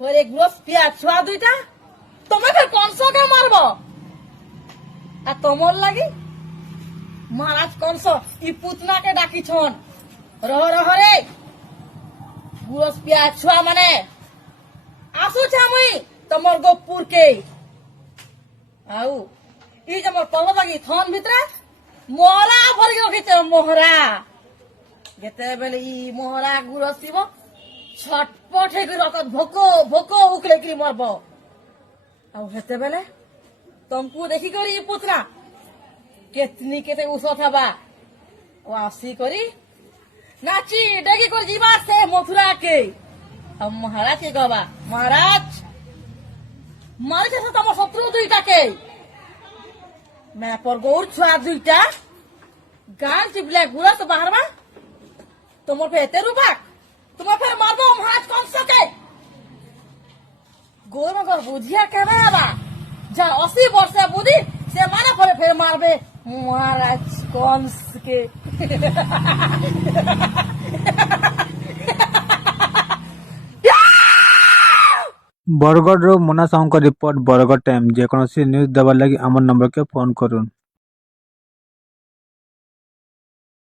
হরে glows পিয়াজ ছোয়া দুইটা তোমাকে কনসকে মারব আর তোমার লাগি মহারাজ কনস ই পুতনাকে ডাকিছন রহ রহ রে গ্লোস পিয়াজ ছোয়া মানে আসুছে আমি তোমার গোপুর কে আউ ই যে মোর তল লাগি থন ভিতরে মোহরা ভরিকি রখিছে মোহরা যেতেবেলে ই মোহরা গুড়সিব ছটপট হয়ে রকত ভোকো ভোকো উকলে কি মরব ଆଉ ସେତେବେଳେ ତମକୁ ଦେଖିକରି ପୁତନା କେତନି କେତେ ଉଷତ ହେବା ଆଉ ଆସିକରି ନାଚି ଡେଗି କରି ଯିବା ସେ ମଥୁରା କେ ଆଉ ମହାରାଜ କେ କହବା ମହାରାଜ ମାରିছে ସେ ତମ ଶତ୍ରୁ ଦୁଇଟାକେ ମ୍ୟାପର ଗୌର ଛୁଆ ଦୁଇଟା ଗାଁ ଚିପଲେ ଗୁରସ ବାହାରବା তোমার ফে এতে রূপা তোমার ফের মারবো মহারাজ কংসকে গৌরনগর বুঝিয়া কেবে আবা যা 80 বর্ষে বুঝি সে মানে পরে ফের মারবে মহারাজ কংসকে बरगढ़ मना साहू का रिपोर्ट बरगढ़ टाइम जेकोसी न्यूज देवार लगी आम नंबर के फोन करूँ।